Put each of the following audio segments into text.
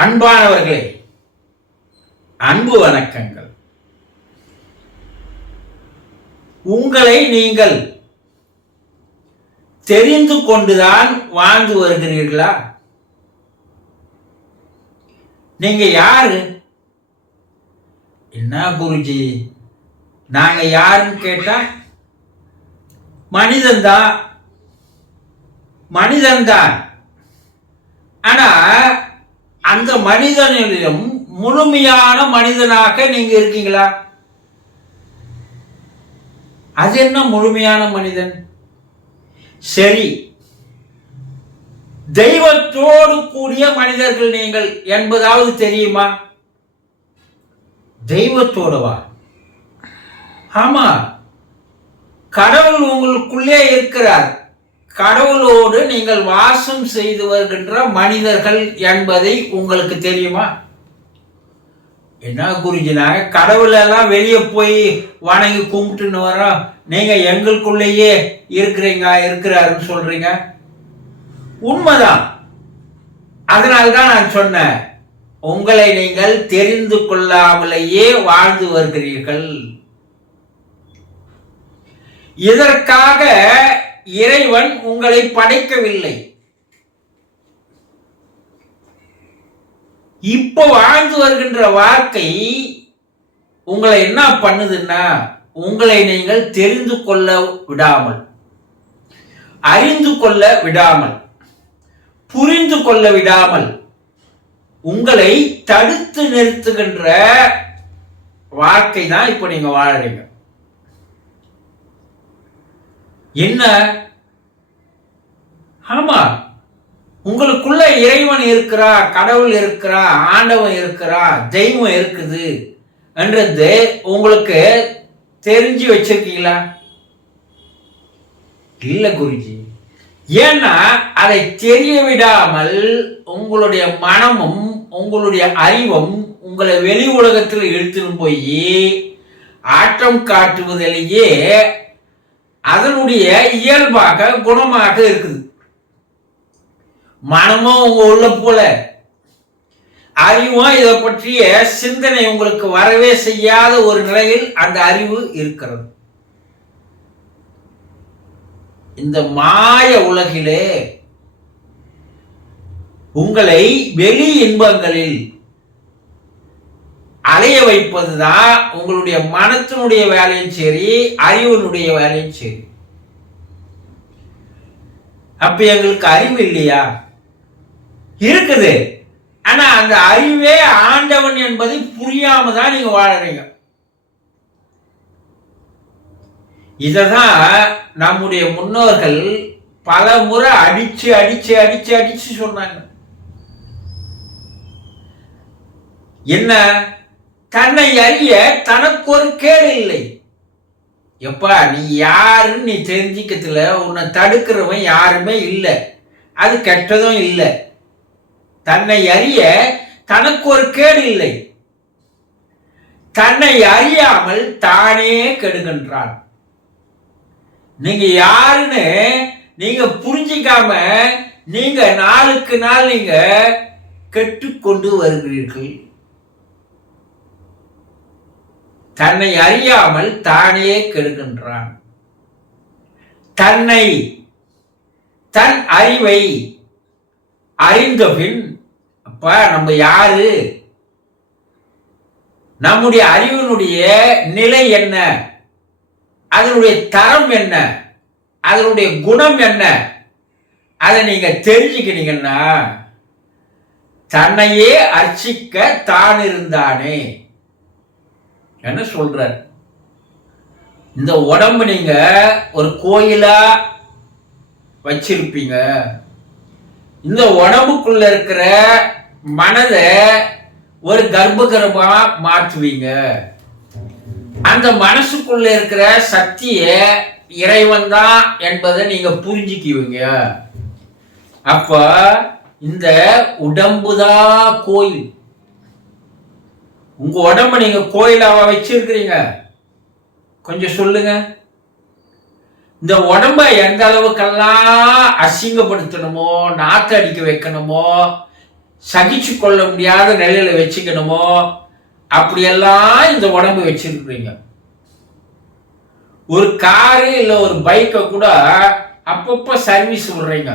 அன்பானவர்களே, அன்பு வணக்கங்கள். உங்களை நீங்கள் தெரிந்து கொண்டுதான் வாழ்ந்து வருகிறீர்களா? நீங்க யாரு? என்ன குருஜி, நாங்க யாருன்னு கேட்டா மனிதன்தான். ஆனா அந்த மனிதனிலும் முழுமையான மனிதனாக நீங்க இருக்கீங்களா? அது என்ன முழுமையான மனிதன்? சரி, தெய்வத்தோடு கூடிய மனிதர்கள் நீங்கள் என்பதாவது தெரியுமா? தெய்வத்தோடவா? ஆமா, கடவுள் உங்களுக்குள்ளே இருக்கிறார். கடவுளோடு நீங்கள் வாசம் செய்து வருகின்ற மனிதர்கள் என்பதை உங்களுக்கு தெரியுமா? என்ன குருஜி, நாங்க கடவுள் எல்லாம் வெளியே போய் வணங்கி கும்பிட்டுன்னு வரோம், நீங்க எங்களுக்குள்ளேயே இருக்கிறாருன்னு சொல்றீங்க. உண்மைதான். அதனால்தான் நான் சொன்னேன், உங்களை நீங்கள் தெரிந்து கொள்ளாமலேயே வாழ்ந்து வருகிறீர்கள். இதற்காக இறைவன் உங்களை படைக்கவில்லை. இப்போ வாழ்ந்து வருகின்ற வாழ்க்கை உங்களை என்ன பண்ணுதுன்னா, உங்களை நீங்கள் தெரிந்து கொள்ள விடாமல், அறிந்து கொள்ள விடாமல், புரிந்து கொள்ள விடாமல் உங்களை தடுத்து நிறுத்துகின்ற வாழ்க்கை தான் இப்போ நீங்க வாழறீங்க. என்ன? ஆமா, உங்களுக்குள்ள இறைவன் இருக்கிறா, கடவுள் இருக்கிறா, ஆண்டவன் இருக்கிறா, தெய்வம் இருக்குது என்றது உங்களுக்கு தெரிஞ்சு வச்சிருக்கீங்களா? இல்ல குருஜி. ஏன்னா அதை தெரிய விடாமல் உங்களுடைய மனமும் உங்களுடைய அறிவும் உங்களை வெளி உலகத்தில் இழுத்துன்னு போய் ஆட்டம் காட்டுவதிலேயே அதனுடைய இயல்பாக குணமாக இருக்குது. மனமும் உங்க உள்ள போல, அறிவும் இதை பற்றிய சிந்தனை உங்களுக்கு வரவே செய்யாத ஒரு நிலையில் அந்த அறிவு இருக்கிறது. இந்த மாய உலகிலே உங்களை வெளி இன்பங்களில் அலைய வைப்பதுதான் உங்களுடைய மனத்தினுடைய வேலையும் சரி, அறிவினுடைய வேலையும் சரி. அப்ப எங்களுக்கு அறிவு இல்லையா? இருக்குது. ஆனா அந்த அறிவே ஆண்டவன் என்பதை புரியாம தான் நீங்க வாழறீங்க. இததான் நம்முடைய முன்னோர்கள் பல முறை அடிச்சு அடிச்சு அடிச்சு அடிச்சு சொன்னாங்க. என்ன? தன்னை அறிய தனக்கு ஒரு கேடு இல்லை. எப்பா, நீ யாருன்னு நீ தெரிஞ்சிக்கிறதுல உன்னை தடுக்கிறவன் யாருமே இல்லை. அது கெட்டதும் இல்லை. தன்னை அறிய தனக்கு ஒரு கேடு இல்லை. தன்னை அறியாமல் தானே கெடுகின்றான். நீங்க யாருன்னு நீங்க புரிஞ்சிக்காம நீங்க நாளுக்கு நாள் நீங்க கெட்டுக்கொண்டு வருகிறீர்கள். தன்னை அறியாமல் தானே கெடுகின்றான். தன் அறிவை அறிந்த பின், அப்ப நம்ம யாரு, நம்முடைய அறிவினுடைய நிலை என்ன, அதனுடைய தரம் என்ன, அதனுடைய குணம் என்ன, அதை நீங்க தெரிஞ்சுக்கிட்டீங்கன்னா தன்னையே அர்ச்சிக்க தான் இருந்தானே என்ன சொல்ற. இந்த உடம்பு நீங்க ஒரு கோயிலா வச்சிருப்பீங்க. இந்த உடம்புக்குள்ள இருக்கிற மனதை ஒரு கர்ப்பமா மாற்றுவீங்க. அந்த மனசுக்குள்ள இருக்கிற சக்திய இறைவன் தான் என்பதை நீங்க புரிஞ்சுக்குவீங்க. அப்ப இந்த உடம்புதான் கோயில். உங்க உடம்ப நீங்க கோயிலாவா வச்சிருக்கிறீங்க? கொஞ்சம் சொல்லுங்க. இந்த உடம்ப எந்த அளவுக்கெல்லாம் அசிங்கப்படுத்தணுமோ, நாக்கு அடிக்க வைக்கணுமோ, சகிச்சு கொள்ள முடியாத நிலையில வச்சுக்கணுமோ அப்படியெல்லாம் இந்த உடம்பு வச்சிருக்கிறீங்க. ஒரு காரு இல்ல ஒரு பைக்கை கூட அப்பப்ப சர்வீஸ் விடுறீங்க.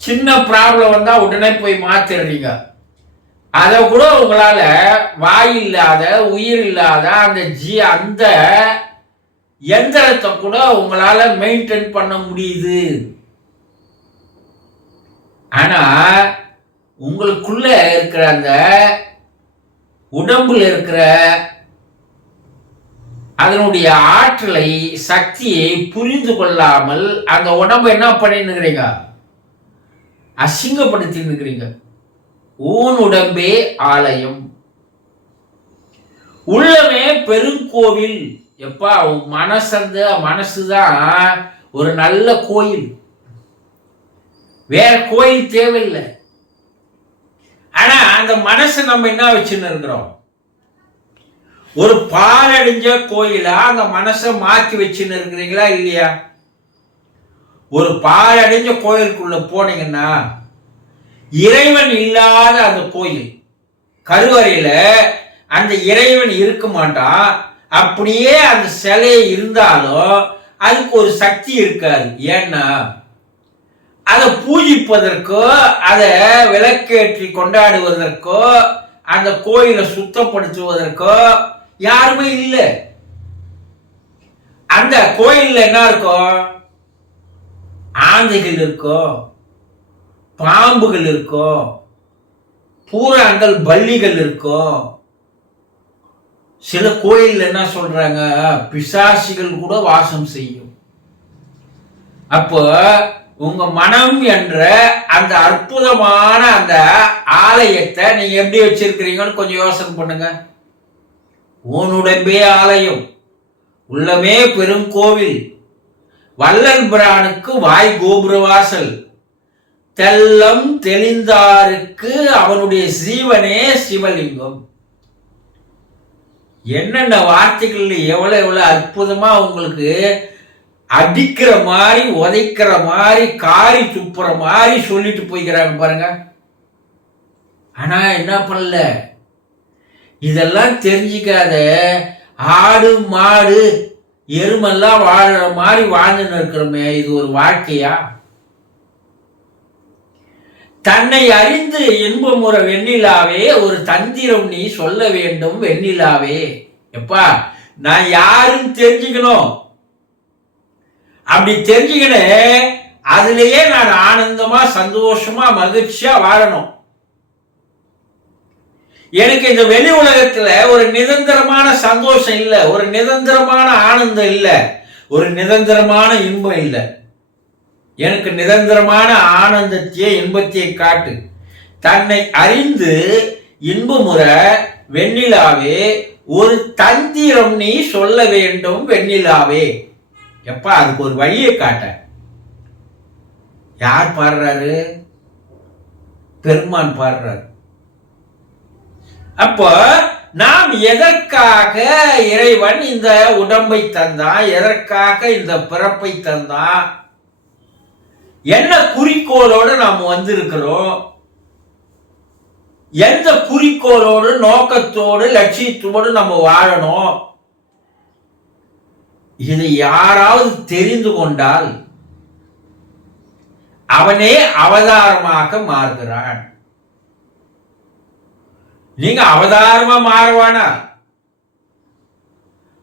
சின்ன ப்ராப்ளம் வந்தா உடனே போய் மாத்திடுறீங்க. அதை கூட உங்களால வாய் இல்லாத உயிர் இல்லாத அந்த எந்திரத்தை கூட உங்களால மெயின்டைன் பண்ண முடியுது. ஆனா உங்களுக்குள்ள இருக்கிற அந்த உடம்புல இருக்கிற அதனுடைய ஆற்றலை சக்தியை புரிந்து கொள்ளாமல் அந்த உடம்பு என்ன பண்ணிருக்கிறீங்க? அசிங்கப்படுத்தி இருக்கிறீங்க. ஊன் உடம்பே ஆலயம், உள்ளமே பெருங்கோவில். எப்பா உன் மனசுதான் ஒரு நல்ல கோயில், வேற கோயில் தேவையில்லை. ஆனா அந்த மனசை நம்ம என்ன வச்சுன்னு இருக்கிறோம்? ஒரு பாலடைஞ்ச கோயிலா அந்த மனசை மாற்றி வச்சுன்னு இருக்கிறீங்களா இல்லையா? ஒரு பாலடைஞ்ச கோயிலுக்குள்ள போனீங்கன்னா இறைவன் இல்லாத அந்த கோயில், கருவறையில அந்த இறைவன் இருக்க மாட்டான். அப்படியே அந்த சிலை இருந்தாலும் அதுக்கு ஒரு சக்தி இருக்காது. ஏன்னா அதை பூஜிப்பதற்கோ அதை விளக்கேற்றி கொண்டாடுவதற்கோ அந்த கோயிலை சுத்தப்படுத்துவதற்கோ யாருமே இல்லை. அந்த கோயில்ல என்ன இருக்கும்? ஆந்தைகள் இருக்கும், பாம்புகள் இருக்கும், பூராங்கள் பல்லிகள் இருக்கும். சில கோயில் என்ன சொல்றாங்க, பிசாசிகள் கூட வாசம் செய்யும். அப்போ உங்க மனம் என்ற அந்த அற்புதமான அந்த ஆலயத்தை நீங்க எப்படி வச்சிருக்கிறீங்கன்னு கொஞ்சம் யோசனை பண்ணுங்க. ஊனுடம்பே ஆலயம், உள்ளமே பெருங்கோவில், வல்லன் பிரானுக்கு வாய் கோபுரவாசல், தெல்லம் தெளிந்தாருக்கு அவனுடைய சீவனே சிவலிங்கம். என்னென்ன வார்த்தைகள் எவ்வளவு அற்புதமா உங்களுக்கு அடிக்கிற மாதிரி, உதைக்கிற மாதிரி, காரி துப்புற மாதிரி சொல்லிட்டு போய்க்கிறாங்க பாருங்க. ஆனா என்ன பண்ணல, இதெல்லாம் தெரிஞ்சிக்காத ஆடு மாடு எருமெல்லாம் வாழற மாதிரி வாழ்ந்துன்னு இருக்கிறோமே, இது ஒரு வாழ்க்கையா? தன்னை அறிந்து இன்பமுற வெண்ணிலாவே, ஒரு தந்திரம் நீ சொல்ல வேண்டும் வெண்ணிலாவே. எப்பா நான் யாருன்னு தெரிஞ்சுக்கணும். அப்படி தெரிஞ்சுக்கினே அதுலயே நான் ஆனந்தமா சந்தோஷமா மகிழ்ச்சியா வாழணும். எனக்கு இந்த வெளி உலகத்துல ஒரு நிரந்தரமான சந்தோஷம் இல்லை, ஒரு நிரந்தரமான ஆனந்தம் இல்லை, ஒரு நிரந்தரமான இன்பம் இல்லை. எனக்கு நிரந்தரமான ஆனந்தத்தையே இன்பத்தையே காட்டு. தன்னை அறிந்து இன்பமுற வெண்ணிலாவே, ஒரு தந்திரம் நீ சொல்ல வேண்டும் வெண்ணிலாவே. எப்பா அதுக்கு ஒரு வழியை காட்ட. யார் பாடுறாரு? பெருமான் பாடுறாரு. அப்போ நாம் எதற்காக இறைவன் இந்த உடம்பை தந்தான், எதற்காக இந்த பிறப்பை தந்தான், என்ன குறிக்கோளோடு நாம் வந்திருக்கிறோம், எந்த குறிக்கோளோடு நோக்கத்தோடு லட்சியத்தோடு நம்ம வாழணும், இதை யாராவது தெரிந்து கொண்டால் அவனே அவதாரமாக மாறுகிறான். நீங்க அவதாரமா மாறுவானா?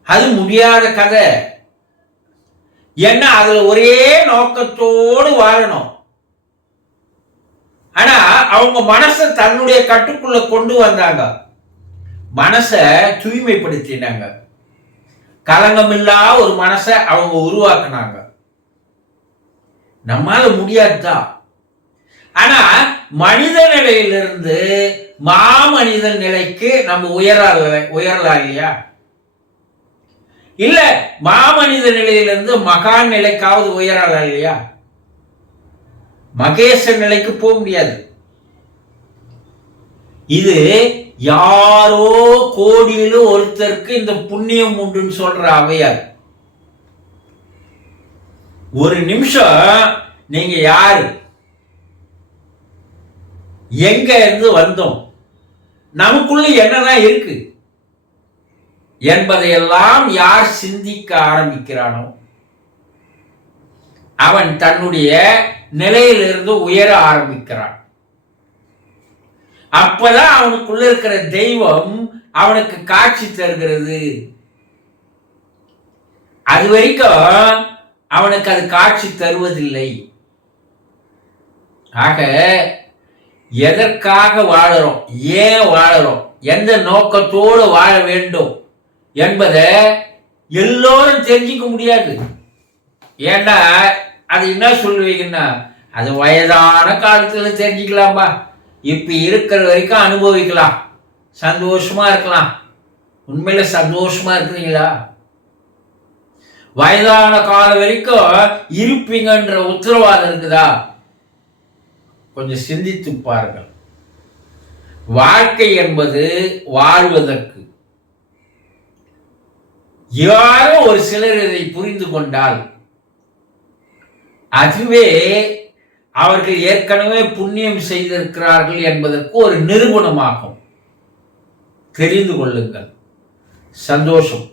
அது முடியாத கதை. ஏன்னா அதுல ஒரே நோக்கத்தோடு வாழணும். ஆனா அவங்க மனசை தன்னுடைய கட்டுக்குள்ள கொண்டு வந்தாங்க, மனசை தூய்மைப்படுத்தினாங்க, கலங்கமில்லா ஒரு மனசை அவங்க உருவாக்குனாங்க. நம்மால முடியாதுதான். ஆனா மனித நிலையிலிருந்து மாமனித நிலைக்கு நம்ம உயரலாம் இல்லையா? இல்ல மாமனித நிலையிலிருந்து மகான் நிலைக்காவது உயரலாம் இல்லையா? மகேச நிலைக்கு போக முடியாது. இது யாரோ கோடியில ஒருத்தருக்கு இந்த புண்ணியம் உண்டுன்னு சொல்ற அவையார். ஒரு நிமிஷம் நீங்க யாரு, எங்க இருந்து வந்தோம், நமக்குள்ள என்னதான் இருக்கு என்பதையெல்லாம் யார் சிந்திக்க ஆரம்பிக்கிறானோ அவன் தன்னுடைய நிலையிலிருந்து உயர ஆரம்பிக்கிறான். அப்பதான் அவனுக்குள்ள இருக்கிற தெய்வம் அவனுக்கு காட்சி தருகிறது. அது வரைக்கும் அவனுக்கு அது காட்சி தருவதில்லை. ஆக எதற்காக வாழறோம், ஏன் வாழறோம், எந்த நோக்கத்தோடு வாழ வேண்டும் என்பதை எல்லோரும் தெரிஞ்சிக்க முடியாது. ஏன்னா அது என்ன சொல்லுவீங்கன்னா, அது வயதான காலத்துல தெரிஞ்சுக்கலாம்பா, இப்ப இருக்கிற வரைக்கும் அனுபவிக்கலாம், சந்தோஷமா இருக்கலாம். உண்மையில சந்தோஷமா இருக்கிறீங்களா? வயதான காலம் வரைக்கும் இருப்பீங்கன்ற உத்தரவாதம் இருக்குதா? கொஞ்சம் சிந்தித்து பாருங்கள். வாழ்க்கை என்பது வாழ்வதற்கு. யாரோ ஒரு சிலர் இதை புரிந்து கொண்டால் அதுவே அவர்கள் ஏற்கனவே புண்ணியம் செய்திருக்கிறார்கள் என்பதற்கு ஒரு நிரூபணமாகும். தெரிந்து கொள்ளுங்கள். சந்தோஷம்.